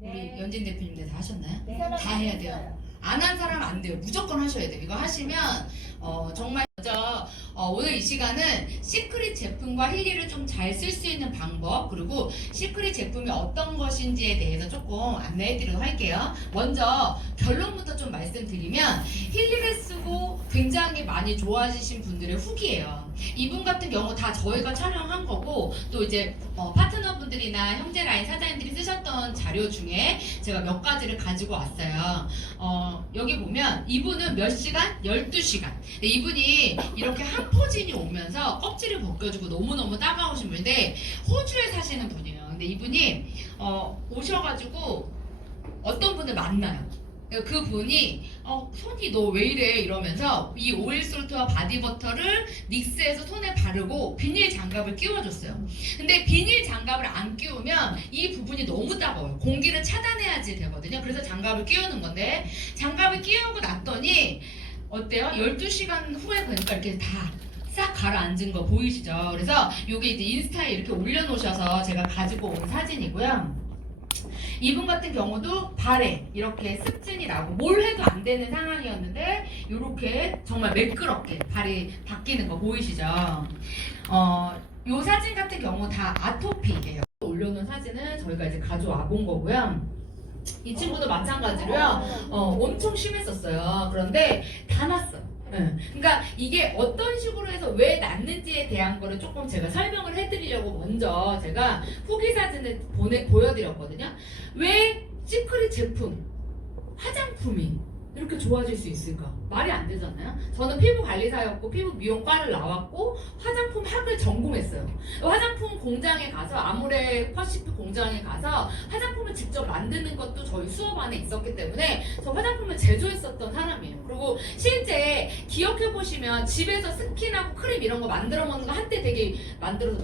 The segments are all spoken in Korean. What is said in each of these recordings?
우리 연진 대표님들 다 하셨나요? 네. 다 해야 돼요. 안 한 사람 안 돼요. 무조건 하셔야 돼요. 이거 하시면 정말 먼저 오늘 이 시간은 시크릿 제품과 힐리를 좀 잘 쓸 수 있는 방법, 그리고 시크릿 제품이 어떤 것인지에 대해서 조금 안내해 드리도록 할게요. 먼저 결론부터 좀 말씀드리면, 힐리를 쓰고 굉장히 많이 좋아지신 분들의 후기예요. 이분 같은 경우 다 저희가 촬영한 거고, 또 이제 파트너분들이나 형제 라인 사장님들이 쓰셨던 자료 중에 제가 몇 가지를 가지고 왔어요. 여기 보면 이분은 몇 시간? 12시간. 이분이 이렇게 항포진이 오면서 껍질을 벗겨주고 너무너무 따가우신 분인데, 호주에 사시는 분이에요. 근데 이분이 오셔가지고 어떤 분을 만나요. 그 분이 손이 너 왜 이래 이러면서 이 오일 솔트와 바디버터를 믹스해서 손에 바르고 비닐 장갑을 끼워줬어요. 근데 비닐 장갑을 안 끼우면 이 부분이 너무 따가워요. 공기를 차단해야지 되거든요. 그래서 장갑을 끼우는 건데, 장갑을 끼우고 났더니 어때요? 12시간 후에 보니까 이렇게 다 싹 가라앉은 거 보이시죠? 그래서 이게 이제 인스타에 이렇게 올려놓으셔서 제가 가지고 온 사진이고요. 이분 같은 경우도 발에 이렇게 습진이 나고 뭘 해도 안 되는 상황이었는데 이렇게 정말 매끄럽게 발이 바뀌는 거 보이시죠? 이 사진 같은 경우 다 아토피예요. 올려놓은 사진은 저희가 이제 가져와 본 거고요. 이 친구도 마찬가지로요. 엄청 심했었어요. 그런데 다 났어요. 그러니까 이게 어떤 식으로 해서 왜 낫는지에 대한 거를 조금 제가 설명을 해드리려고 먼저 제가 후기 사진을 보여드렸거든요. 왜 시크릿 제품, 화장품이 이렇게 좋아질 수 있을까? 말이 안 되잖아요. 저는 피부 관리사였고 피부 미용과를 나왔고 화장품 학을 전공했어요. 화장품 공장에 가서, 아모레 퍼시픽 공장에 가서 화장품을 직접 만드는 것도 저희 수업 안에 있었기 때문에 저 화장품을 제조했었던 사람이에요. 그리고 실제 기억해보시면 집에서 스킨하고 크림 이런 거 만들어 먹는 거 한때 되게 만들어서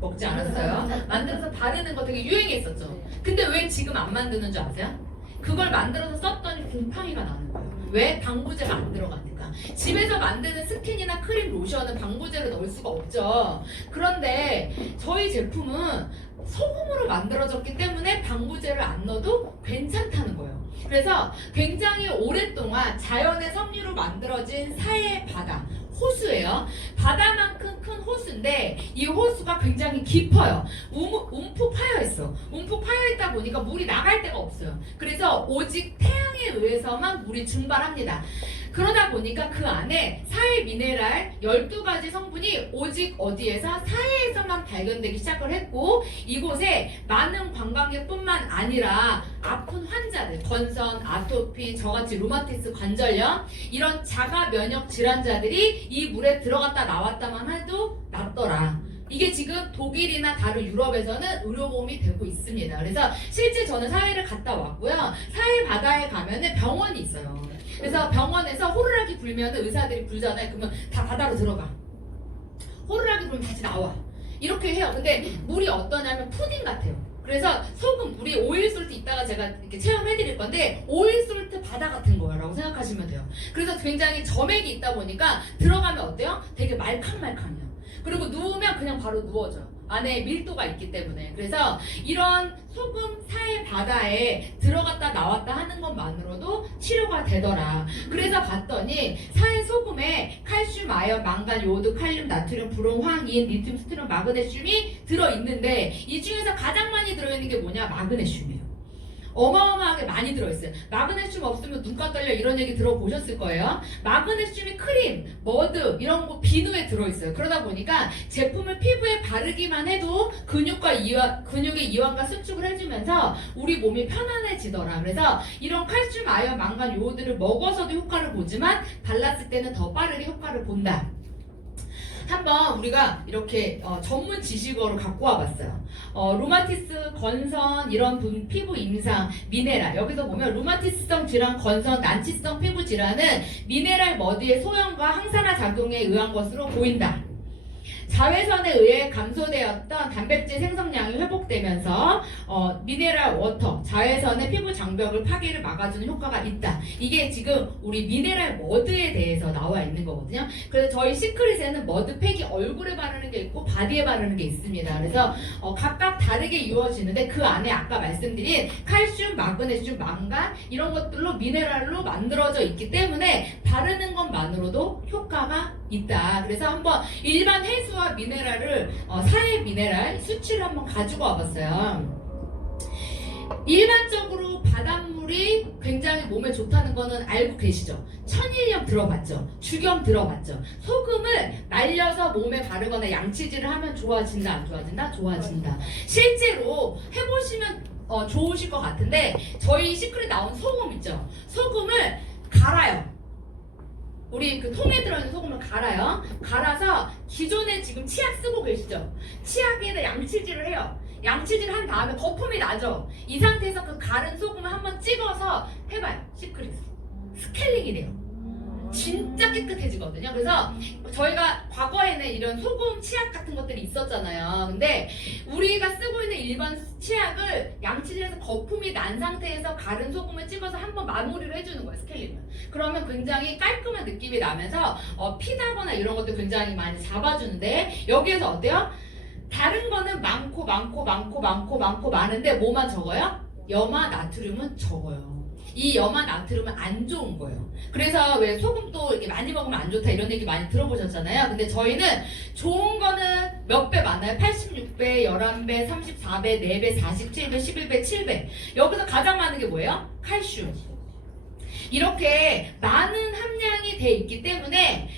먹지 않았어요? 만들어서 바르는 거 되게 유행했었죠. 근데 왜 지금 안 만드는 줄 아세요? 그걸 만들어서 썼더니 곰팡이가 나는 거예요. 왜? 방부제가 안 들어가니까. 집에서 만드는 스킨이나 크림, 로션은 방부제를 넣을 수가 없죠. 그런데 저희 제품은 소금으로 만들어졌기 때문에 방부제를 안 넣어도 괜찮다는 거예요. 그래서 굉장히 오랫동안 자연의 섬유로 만들어진 사해 바다, 호수예요. 바다만큼 큰 호수인데 이 호수가 굉장히 깊어요. 움푹 파여있어. 움푹 파여있다 보니까 물이 나갈 데가 없어요. 그래서 오직 태양에 의해서만 물이 증발합니다. 그러다 보니까 그 안에 사해 미네랄 12가지 성분이 오직 어디에서? 사해에서만 발견되기 시작을 했고, 이곳에 많은 관광객뿐만 아니라 아픈 환자들, 건선, 아토피, 저같이 루마티스 관절염, 이런 자가 면역 질환자들이 이 물에 들어갔다 나왔다만 해도 낫더라. 이게 지금 독일이나 다른 유럽에서는 의료보험이 되고 있습니다. 그래서 실제 저는 사해를 갔다 왔고요. 사해 바다에 가면은 병원이 있어요. 그래서 병원에서 호루라기 불면 의사들이 불잖아요. 그러면 다 바다로 들어가. 호루라기 불면 다시 나와. 이렇게 해요. 근데 물이 어떠냐면 푸딩 같아요. 그래서 소금, 우리 오일솔트 이따가 제가 이렇게 체험해 드릴 건데, 오일솔트 바다 같은 거라고 생각하시면 돼요. 그래서 굉장히 점액이 있다 보니까 들어가면 어때요? 되게 말캉말캉해요. 그리고 누우면 그냥 바로 누워져요. 안에 밀도가 있기 때문에. 그래서 이런 소금 사해 바다에 들어갔다 나왔다 하는 것만으로도 치료가 되더라. 그래서 봤더니 사해 소금에 칼슘, 아연, 망간, 요오드, 칼륨, 나트륨, 브롬, 황인, 리튬, 스트론, 마그네슘이 들어있는데 이 중에서 가장 많이 들어있는 게 뭐냐? 마그네슘이에요. 어마어마하게 많이 들어있어요. 마그네슘 없으면 눈가 떨려 이런 얘기 들어보셨을 거예요. 마그네슘이 크림, 머드 이런 거 비누에 들어있어요. 그러다 보니까 제품을 피부에 바르기만 해도 근육의 이완과 수축을 해주면서 우리 몸이 편안해지더라. 그래서 이런 칼슘, 아연, 망간, 요오드를 먹어서도 효과를 보지만 발랐을 때는 더 빠르게 효과를 본다. 한번 우리가 이렇게 전문 지식어로 갖고 와봤어요. 루마티스, 건선, 이런 피부 임상, 미네랄. 여기서 보면 루마티스성 질환, 건선, 난치성 피부 질환은 미네랄 머드의 소형과 항산화 작용에 의한 것으로 보인다. 자외선에 의해 감소되었던 단백질 생성량이 회복되면서 미네랄 워터, 자외선의 피부 장벽을 파괴를 막아주는 효과가 있다. 이게 지금 우리 미네랄 머드에 대해서 나와 있는 거거든요. 그래서 저희 시크릿에는 머드팩이 얼굴에 바르는 게 있고 바디에 바르는 게 있습니다. 그래서 각각 다르게 이루어지는데 그 안에 아까 말씀드린 칼슘, 마그네슘, 망간 이런 것들로 미네랄로 만들어져 있기 때문에 바르는 것만으로도 효과가 있다. 그래서 한번 일반 해수와 미네랄을 사해 미네랄 수치를 한번 가지고 와봤어요. 일반적으로 바닷물이 굉장히 몸에 좋다는 거는 알고 계시죠? 천일염 들어봤죠? 죽염 들어봤죠? 소금을 말려서 몸에 바르거나 양치질을 하면 좋아진다, 안 좋아진다? 좋아진다. 실제로 해보시면 좋으실 것 같은데 저희 시크릿 나온 소금 있죠? 소금을 갈아요. 우리 그 통에 들어있는 소금을 갈아요. 갈아서 기존에 지금 치약 쓰고 계시죠? 치약에다 양치질을 해요. 양치질 한 다음에 거품이 나죠? 이 상태에서 그 갈은 소금을 한번 찍어서 해봐요. 시크릿 스케일링이 돼요. 진짜 깨끗해지거든요. 그래서 저희가 과거에는 이런 소금 치약 같은 것들이 있었잖아요. 근데 우리가 쓰고 있는 일반 치약을 양치질해서 거품이 난 상태에서 갈은 소금을 찍어서 한번 마무리를 해주는 거예요. 스케일링을. 그러면 굉장히 깔끔한 느낌이 나면서 피나거나 이런 것도 굉장히 많이 잡아주는데 여기에서 어때요? 다른 거는 많고 많은데 뭐만 적어요? 염화 나트륨은 적어요. 이 염화 나트륨은 안 좋은 거예요. 그래서 왜 소금도 이렇게 많이 먹으면 안 좋다 이런 얘기 많이 들어보셨잖아요. 근데 저희는 좋은 거는 몇 배 많아요? 86배, 11배, 34배, 4배, 47배, 11배, 7배. 여기서 가장 많은 게 뭐예요? 칼슘. 이렇게 많은 함량이 돼 있기 때문에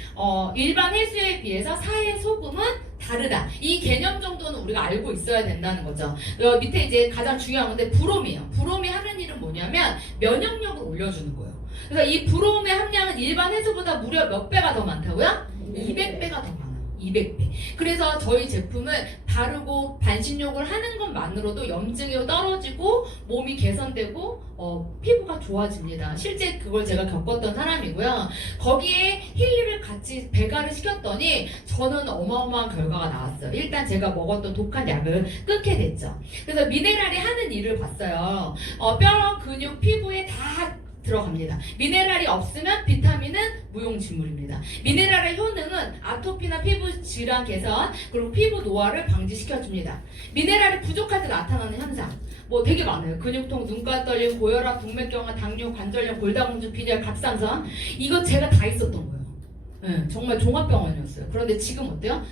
일반 해수에 비해서 사해 소금은 다르다. 이 개념 정도는 우리가 알고 있어야 된다는 거죠. 밑에 이제 가장 중요한 건데 브롬이에요. 브롬이 하는 일은 뭐냐면 면역력을 올려주는 거예요. 그래서 이 브롬의 함량은 일반 해수보다 무려 몇 배가 더 많다고요? 200배가 더 많아요. 200배. 그래서 저희 제품을 바르고 반신욕을 하는 것만으로도 염증이 떨어지고 몸이 개선되고 피부가 좋아집니다. 실제 그걸 제가 겪었던 사람이고요. 거기에 힐리를 같이 배가를 시켰더니 저는 어마어마한 결과가 나왔어요. 일단 제가 먹었던 독한 약을 끊게 됐죠. 그래서 미네랄이 하는 일을 봤어요. 뼈, 근육, 피부에 다 들어갑니다. 미네랄이 없으면 비타민은 무용지물입니다. 미네랄의 효능은 아토피나 피부 질환 개선 그리고 피부 노화를 방지시켜줍니다. 미네랄이 부족할 때 나타나는 현상 뭐 되게 많아요. 근육통, 눈가 떨림, 고혈압, 동맥경화, 당뇨, 관절염, 골다공증, 빈혈, 갑상선 이거 제가 다 있었던 거예요. 네, 정말 종합병원이었어요. 그런데 지금 어때요?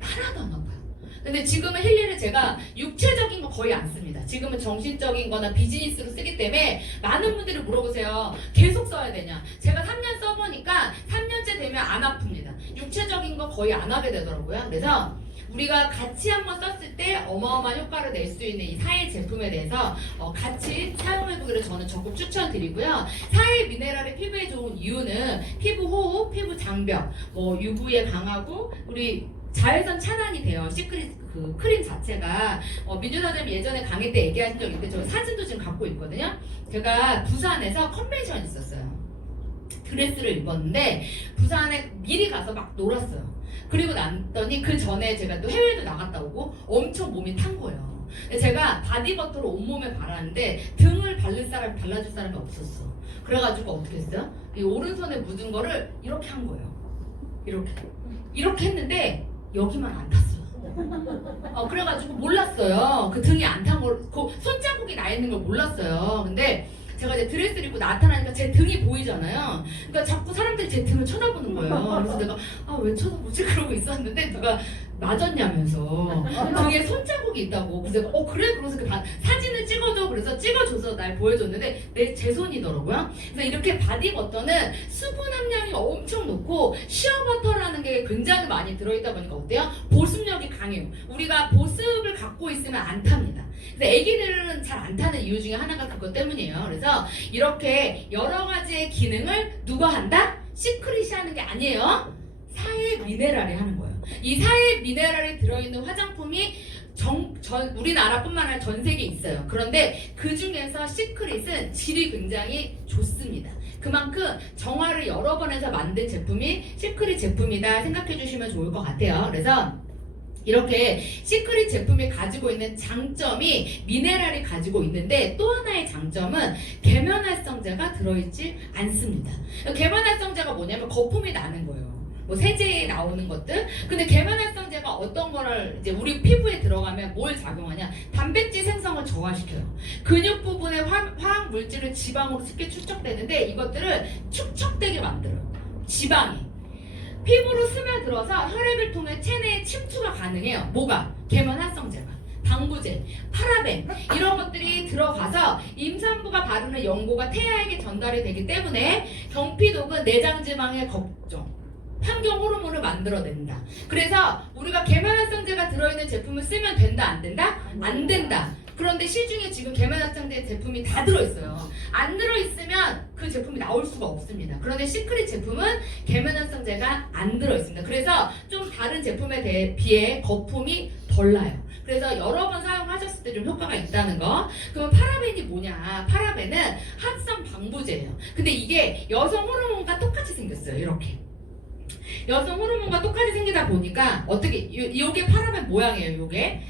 하나도 안 아파요. 근데 지금은 힐리를 제가 육체적인 거 거의 안 씁니다. 지금은 정신적인 거나 비즈니스로 쓰기 때문에 많은 분들이 물어보세요. 계속 써야 되냐? 제가 3년 써보니까 3년째 되면 안 아픕니다. 육체적인 거 거의 안 하게 되더라고요. 그래서 우리가 같이 한번 썼을 때 어마어마한 효과를 낼 수 있는 이 사해 제품에 대해서 같이 사용해보기를 저는 적극 추천드리고요. 사해 미네랄이 피부에 좋은 이유는 피부 호흡, 피부 장벽, UV에 강하고 우리 자외선 차단이 돼요. 시크릿 그 크림 자체가 민주사님 예전에 강의 때 얘기하신 적 있는데 저 사진도 지금 갖고 있거든요. 제가 부산에서 컨벤션이 있었어요. 드레스를 입었는데 부산에 미리 가서 막 놀았어요. 그리고 났더니 그 전에 제가 또 해외도 나갔다 오고 엄청 몸이 탄 거예요. 제가 바디버터를 온몸에 바르는데 등을 발라줄 사람이 없었어. 그래가지고 어떻게 했어요? 이 오른손에 묻은 거를 이렇게 한 거예요. 이렇게 했는데 여기만 안 탔어요. 그래가지고 몰랐어요. 그 등이 안 탄 걸, 그 손자국이 나 있는 걸 몰랐어요. 근데 제가 이제 드레스를 입고 나타나니까 제 등이 보이잖아요. 그러니까 자꾸 사람들이 제 등을 쳐다보는 거예요. 그래서 내가 왜 쳐다보지? 그러고 있었는데 누가 맞았냐면서 등에 손자국이 있다고. 그래서 내가 그래? 그러면서 사진을 찍어줘. 그래서 찍어줘서 날 보여줬는데 제 손이더라고요. 그래서 이렇게 바디버터는 수분 함량이 엄청 높고 시어버터라는 게 굉장히 많이 들어있다 보니까 어때요? 보습력이 강해요. 우리가 보습을 갖고 있으면 안 탑니다. 그래서 애기들은 잘 안 타는 이유 중에 하나가 그것 때문이에요. 그래서 이렇게 여러 가지의 기능을 누가 한다? 시크릿이 하는 게 아니에요. 사해 미네랄이 하는 거예요. 이 사해 미네랄이 들어있는 화장품이 우리나라뿐만 아니라 전 세계에 있어요. 그런데 그 중에서 시크릿은 질이 굉장히 좋습니다. 그만큼 정화를 여러 번 해서 만든 제품이 시크릿 제품이다 생각해 주시면 좋을 것 같아요. 그래서 이렇게 시크릿 제품이 가지고 있는 장점이 미네랄이 가지고 있는데, 또 하나의 장점은 계면활성제가 들어있지 않습니다. 계면활성제가 뭐냐면 거품이 나는 거예요. 뭐 세제에 나오는 것들. 근데 계면활성제가 어떤 거를 이제 우리 피부에 들어가면 뭘 작용하냐? 단백질 생성을 저하시켜요. 근육 부분의 화학 물질을 지방으로 쉽게 축적되는데, 이것들을 축적되게 만들어요. 지방이 피부로 스며들어서 혈액을 통해 체내에 침투가 가능해요. 뭐가? 계면활성제가, 방부제, 파라벤 이런 것들이 들어가서 임산부가 바르는 연고가 태아에게 전달이 되기 때문에 경피독은 내장지방의 걱정, 환경 호르몬을 만들어낸다. 그래서 우리가 계면활성제가 들어있는 제품을 쓰면 된다, 안 된다? 안 된다. 그런데 시중에 지금 계면활성제 제품이 다 들어있어요. 안 들어있으면 그 제품이 나올 수가 없습니다. 그런데 시크릿 제품은 계면활성제가 안 들어있습니다. 그래서 좀 다른 제품에 비해 거품이 덜 나요. 그래서 여러 번 사용하셨을 때 좀 효과가 있다는 거. 그럼 파라벤이 뭐냐? 파라벤은 합성 방부제예요. 근데 이게 여성 호르몬과 똑같이 생겼어요. 이렇게. 여성 호르몬과 똑같이 생기다 보니까 어떻게 요게 파라벤 모양이에요. 요게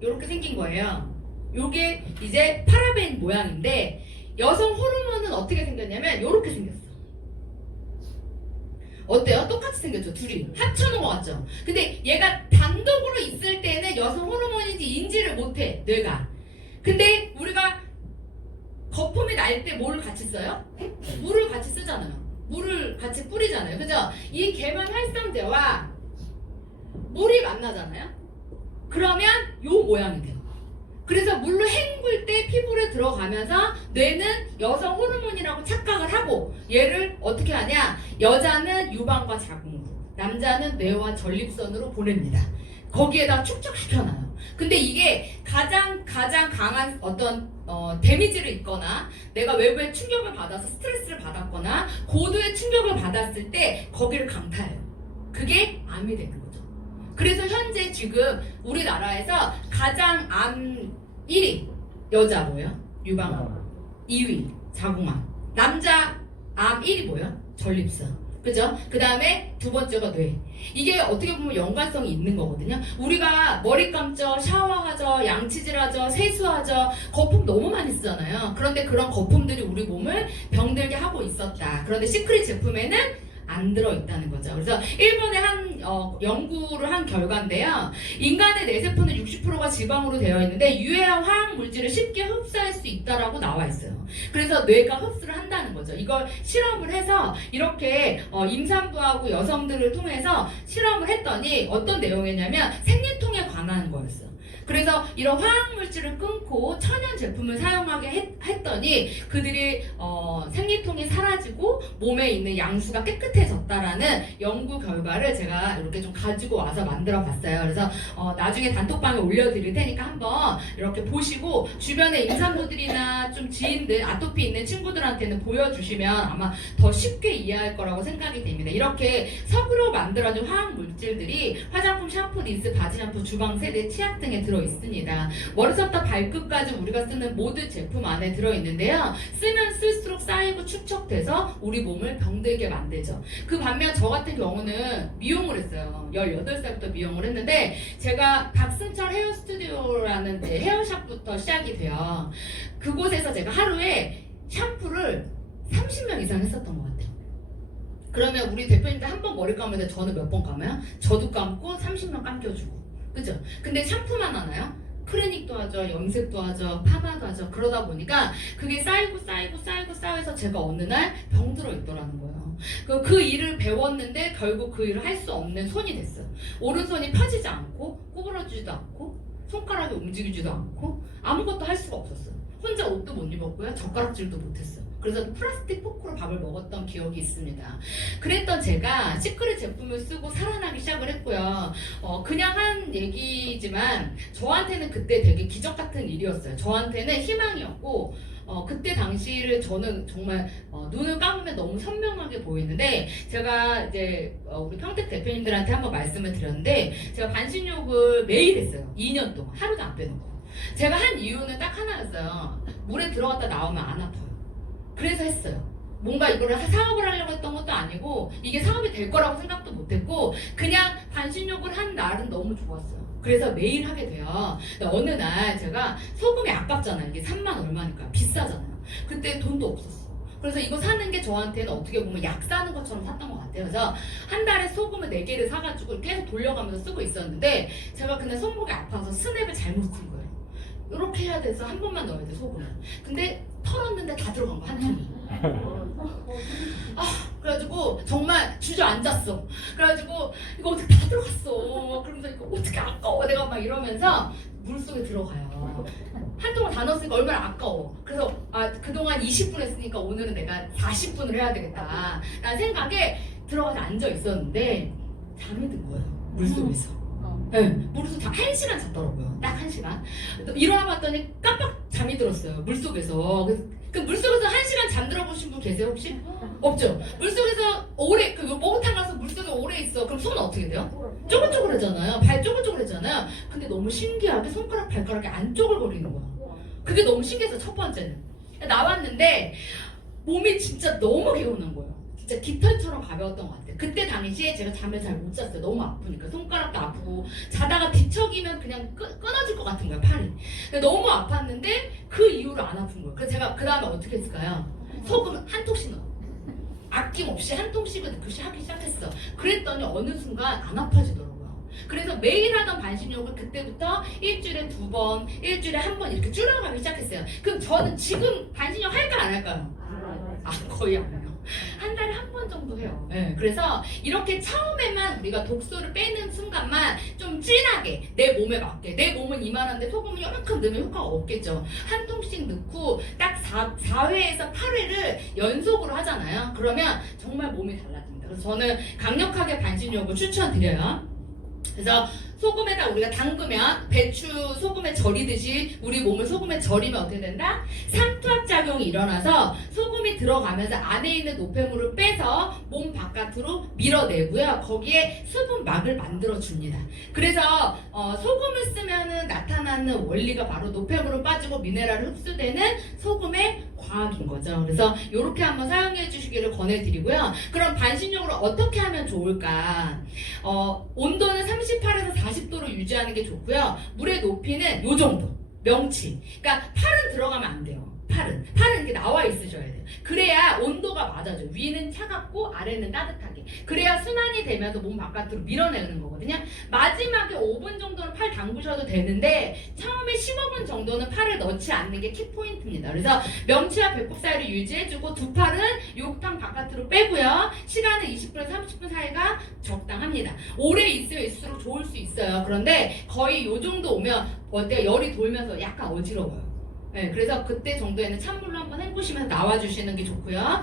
요렇게 생긴 거예요. 요게 이제 파라벤 모양인데, 여성 호르몬은 어떻게 생겼냐면 요렇게 생겼어. 어때요? 똑같이 생겼죠. 둘이 합쳐놓은 것 같죠. 근데 얘가 단독으로 있을 때는 여성 호르몬인지 인지를 못해, 뇌가. 근데 우리가 거품이 날 때 뭐를 같이 써요? 물을 같이 쓰잖아요. 물을 같이 뿌리잖아요. 그죠? 이 계면활성제와 물이 만나잖아요. 그러면 요 모양이 돼요. 그래서 물로 헹굴 때 피부에 들어가면서 뇌는 여성 호르몬이라고 착각을 하고, 얘를 어떻게 하냐? 여자는 유방과 자궁으로, 남자는 뇌와 전립선으로 보냅니다. 거기에다 축적시켜놔요. 근데 이게 가장 강한 어떤 데미지를 입거나 내가 외부의 충격을 받아서 스트레스를 받았거나 고도의 충격을 받았을 때 거기를 강타해요. 그게 암이 되는 거죠. 그래서 현재 지금 우리나라에서 가장 암 1위 여자 뭐예요? 유방암. 2위 자궁암. 남자 암 1위 뭐예요? 전립선. 그죠? 그 다음에 두 번째가 뇌. 이게 어떻게 보면 연관성이 있는 거거든요. 우리가 머리 감죠, 샤워하죠, 양치질하죠, 세수하죠, 거품 너무 많이 쓰잖아요. 그런데 그런 거품들이 우리 몸을 병들게 하고 있었다. 그런데 시크릿 제품에는 안 들어있다는 거죠. 그래서 일본의 연구를 한 결과인데요. 인간의 뇌세포는 60%가 지방으로 되어 있는데 유해한 화학 물질을 쉽게 흡수할 수 있다라고 나와 있어요. 그래서 뇌가 흡수를 한다는 거죠. 이걸 실험을 해서 이렇게 임산부하고 여성들을 통해서 실험을 했더니 어떤 내용이냐면 생리통에 관한 거였어요. 그래서 이런 화학물질을 끊고 천연 제품을 사용하게 했더니 그들이 생리통이 사라지고 몸에 있는 양수가 깨끗해졌다라는 연구 결과를 제가 이렇게 좀 가지고 와서 만들어 봤어요. 그래서 나중에 단톡방에 올려드릴 테니까 한번 이렇게 보시고 주변에 임산부들이나 좀 지인들, 아토피 있는 친구들한테는 보여주시면 아마 더 쉽게 이해할 거라고 생각이 됩니다. 이렇게 석으로 만들어진 화학물질들이 화장품, 샴푸, 린스, 바지 샴푸, 주방 세제, 치약 등에 들어있습니다. 머리부터 발끝까지 우리가 쓰는 모든 제품 안에 들어있는데요. 쓰면 쓸수록 쌓이고 축적돼서 우리 몸을 병들게 만들죠. 그 반면 저 같은 경우는 미용을 했어요. 18살부터 미용을 했는데 제가 박승철 헤어 스튜디오라는 헤어샵부터 시작이 돼요. 그곳에서 제가 하루에 샴푸를 30명 이상 했었던 것 같아요. 그러면 우리 대표님들 한 번 머리 감을 때 저는 몇 번 감아요? 저도 감고 30명 감겨주고. 그죠? 근데 샴푸만 하나요? 클리닉도 하죠, 염색도 하죠, 파마도 하죠. 그러다 보니까 그게 쌓여서 제가 어느 날 병들어 있더라는 거예요. 그 일을 배웠는데 결국 그 일을 할 수 없는 손이 됐어요. 오른손이 펴지지 않고 구부러지지도 않고 손가락이 움직이지도 않고 아무것도 할 수가 없었어요. 혼자 옷도 못 입었고요, 젓가락질도 못했어요. 그래서 플라스틱 포크로 밥을 먹었던 기억이 있습니다. 그랬던 제가 시크릿 제품을 쓰고 살아나기 시작을 했고요. 그냥 한 얘기지만 저한테는 그때 되게 기적 같은 일이었어요. 저한테는 희망이었고 그때 당시를 저는 정말 눈을 감으면 너무 선명하게 보이는데, 제가 이제 우리 평택 대표님들한테 한번 말씀을 드렸는데 제가 반신욕을 매일 했어요. 2년 동안 하루도 안 빼놓고. 제가 한 이유는 딱 하나였어요. 물에 들어갔다 나오면 안 아파요. 그래서 했어요. 뭔가 이거를 사업을 하려고 했던 것도 아니고 이게 사업이 될 거라고 생각도 못했고 그냥 반신욕을 한 날은 너무 좋았어요. 그래서 매일 하게 돼요. 근데 어느 날 제가 소금이 아깝잖아요. 이게 3만 얼마니까 비싸잖아요. 그때 돈도 없었어. 그래서 이거 사는 게 저한테는 어떻게 보면 약 사는 것처럼 샀던 것 같아요. 그래서 한 달에 소금을 4개를 사가지고 계속 돌려가면서 쓰고 있었는데 제가 그날 손목이 아파서 스냅을 잘못 쓴 거예요. 이렇게 해야 돼서 한 번만 넣어야 돼, 소금을. 근데 털었는데 다 들어간 거, 한 통이. 그래가지고 정말 주저앉았어. 그래가지고 이거 어떻게 다 들어갔어. 그러면서 이거 어떻게 아까워. 내가 막 이러면서 물속에 들어가요. 한 통을 다 넣었으니까 얼마나 아까워. 그래서 그동안 20분 했으니까 오늘은 내가 40분을 해야 되겠다 라는 생각에 들어가서 앉아 있었는데 잠이 든 거예요. 물속에서. 네, 물에서 다 1시간 잤더라고요. 딱 1시간. 일어나 봤더니 깜빡 잠이 들었어요. 물속에서. 그 물속에서 1시간 잠들어 보신 분 계세요 혹시? 없죠? 물속에서 오래 목욕탕 가서 물속에 오래 있어. 그럼 손은 어떻게 돼요? 쪼글쪼글하잖아요. 발 쪼글쪼글하잖아요. 근데 너무 신기하게 손가락 발가락이 안 쪼글거리는 거야. 그게 너무 신기해서 첫 번째는 나왔는데 몸이 진짜 너무 개운한 거예요. 진짜 깃털처럼 가벼웠던 것 같아요. 그때 당시에 제가 잠을 잘 못 잤어요. 너무 아프니까. 손가락도 아프고 자다가 뒤척이면 그냥 끊어질 것 같은 거예요, 팔이. 너무 아팠는데 그 이후로 안 아픈 거예요. 그래서 제가 그 다음에 어떻게 했을까요? 소금 한 통씩 넣어. 아낌없이 한 통씩을 넣듯이 하기 시작했어. 그랬더니 어느 순간 안 아파지더라고요. 그래서 매일 하던 반신욕을 그때부터 일주일에 2번, 일주일에 1번 이렇게 줄여가기 시작했어요. 그럼 저는 지금 반신욕 할까 안 할까요? 거의 안 해요. 한 달에 1번 정도 해요. 네, 그래서 이렇게 처음에만 우리가 독소를 빼는 순간만 좀 진하게 내 몸에 맞게, 내 몸은 이만한데 소금을 요만큼 넣으면 효과가 없겠죠. 한 통씩 넣고 딱 4회에서 8회를 연속으로 하잖아요. 그러면 정말 몸이 달라집니다. 그래서 저는 강력하게 반신욕을 추천드려요. 그래서 소금에다 우리가 담그면 배추 소금에 절이듯이 우리 몸을 소금에 절이면 어떻게 된다? 삼투압작용이 일어나서 소금이 들어가면서 안에 있는 노폐물을 빼서 몸 바깥으로 밀어내고요. 거기에 수분막을 만들어줍니다. 그래서 소금을 쓰면 나타나는 원리가 바로 노폐물은 빠지고 미네랄이 흡수되는 소금의 과학인 거죠. 그래서 이렇게 한번 사용해 주시기를 권해드리고요. 그럼 반신욕을 어떻게 하면 좋을까? 온도는 38에서 40도로 유지하는 게 좋고요. 물의 높이는 요 정도. 명치. 그러니까 팔은 들어가면 안 돼요. 팔은 이렇게 나와 있으셔야 돼요. 그래야 온도가 맞아져. 위는 차갑고 아래는 따뜻하게. 그래야 순환이 되면서 몸 바깥으로 밀어내는 거거든요. 마지막에 5분 정도는 팔 담그셔도 되는데 처음에 15분 정도는 팔을 넣지 않는 게 키포인트입니다. 그래서 명치와 배꼽 사이를 유지해주고 두 팔은 욕탕 바깥으로 빼고요. 시간은 20분에서 30분 사이가 적당합니다. 오래 있으면 있을수록 좋을 수 있어요. 그런데 거의 요 정도 오면 어때요? 열이 돌면서 약간 어지러워요. 네, 그래서 그때 정도에는 찬물로 한번 헹구시면서 나와주시는 게 좋고요.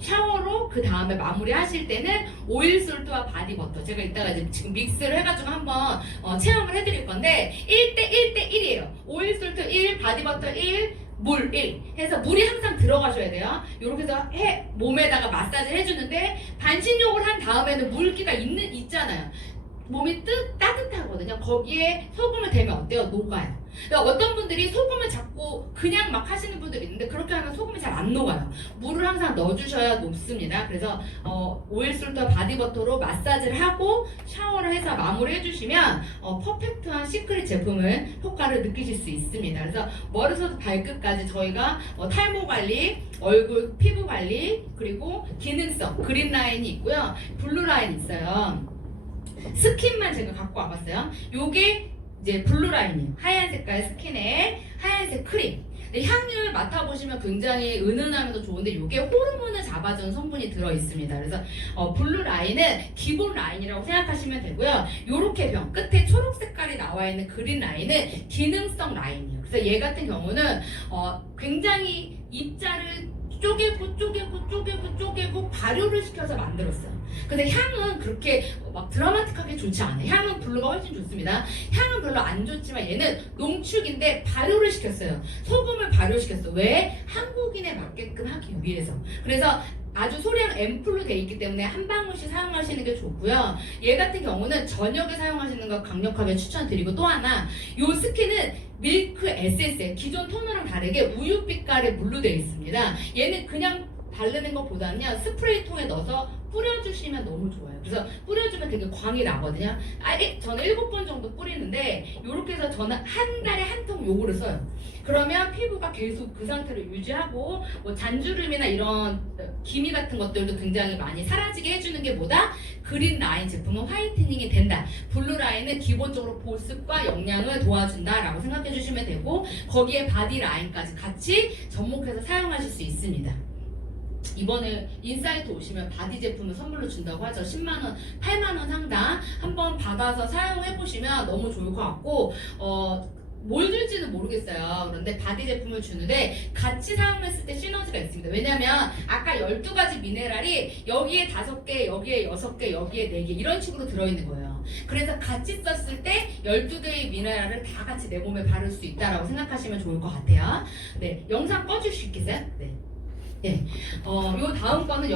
샤워로 그 다음에 마무리 하실 때는 오일솔트와 바디버터, 제가 이따가 이제 지금 믹스를 해가지고 한번 체험을 해드릴 건데 1대1대1이에요. 오일솔트 1, 바디버터 1, 물 1 해서 물이 항상 들어가셔야 돼요. 이렇게 해서 몸에다가 마사지를 해주는데 반신욕을 한 다음에는 물기가 있잖아요. 몸이 따뜻하거든요. 거기에 소금을 대면 어때요? 녹아요. 그러니까 어떤 분들이 소금을 자꾸 그냥 막 하시는 분들이 있는데 그렇게 하면 소금이 잘 안 녹아요. 물을 항상 넣어주셔야 녹습니다. 그래서 오일솔트와 바디버터로 마사지를 하고 샤워를 해서 마무리 해주시면 퍼펙트한 시크릿 제품을 효과를 느끼실 수 있습니다. 그래서 머리부터 발끝까지 저희가 탈모 관리, 얼굴 피부 관리, 그리고 기능성 그린 라인이 있고요. 블루 라인이 있어요. 스킨만 제가 갖고 와봤어요. 요게 이제 블루 라인이에요. 하얀 색깔 스킨에 하얀색 크림. 향을 맡아보시면 굉장히 은은하면서 좋은데 요게 호르몬을 잡아주는 성분이 들어있습니다. 그래서 블루 라인은 기본 라인이라고 생각하시면 되고요. 요렇게 병 끝에 초록 색깔이 나와 있는 그린 라인은 기능성 라인이에요. 그래서 얘 같은 경우는 굉장히 입자를 쪼개고 발효를 시켜서 만들었어요. 근데 향은 그렇게 막 드라마틱하게 좋지 않아요. 향은 블루가 훨씬 좋습니다. 향은 별로 안 좋지만 얘는 농축인데 발효를 시켰어요. 소금을 발효시켰어. 왜? 한국인에 맞게끔 하기 위해서. 그래서 아주 소량 앰플로 되어 있기 때문에 한 방울씩 사용하시는 게 좋고요. 얘 같은 경우는 저녁에 사용하시는 거 강력하게 추천드리고 또 하나 요 스킨은 밀크 에센스, 기존 토너랑 다르게 우유빛깔의 물로 되어 있습니다. 얘는 그냥 바르는 것보다는요 스프레이 통에 넣어서 뿌려주시면 너무 좋아요. 그래서 뿌려주면 되게 광이 나거든요. 저는 7번 정도 뿌리는데 이렇게 해서 저는 한 달에 한 통 요거를 써요. 그러면 피부가 계속 그 상태로 유지하고 뭐 잔주름이나 이런 기미 같은 것들도 굉장히 많이 사라지게 해주는 게 뭐다? 그린 라인 제품은 화이트닝이 된다. 블루 라인은 기본적으로 보습과 영양을 도와준다라고 생각해 주시면 되고 거기에 바디 라인까지 같이 접목해서 사용하실 수 있습니다. 이번에 인사이트 오시면 바디 제품을 선물로 준다고 하죠. 10만원, 8만원 상당 한번 받아서 사용해 보시면 너무 좋을 것 같고 뭘 줄지는 모르겠어요. 그런데 바디 제품을 주는데 같이 사용했을 때 시너지가 있습니다. 왜냐면 아까 12가지 미네랄이 여기에 5개, 여기에 6개, 여기에 4개 이런 식으로 들어있는 거예요. 그래서 같이 썼을 때 12개의 미네랄을 다 같이 내 몸에 바를 수 있다라고 생각하시면 좋을 것 같아요. 네, 영상 꺼줄 수 있겠어요? 네. 요 다음 거는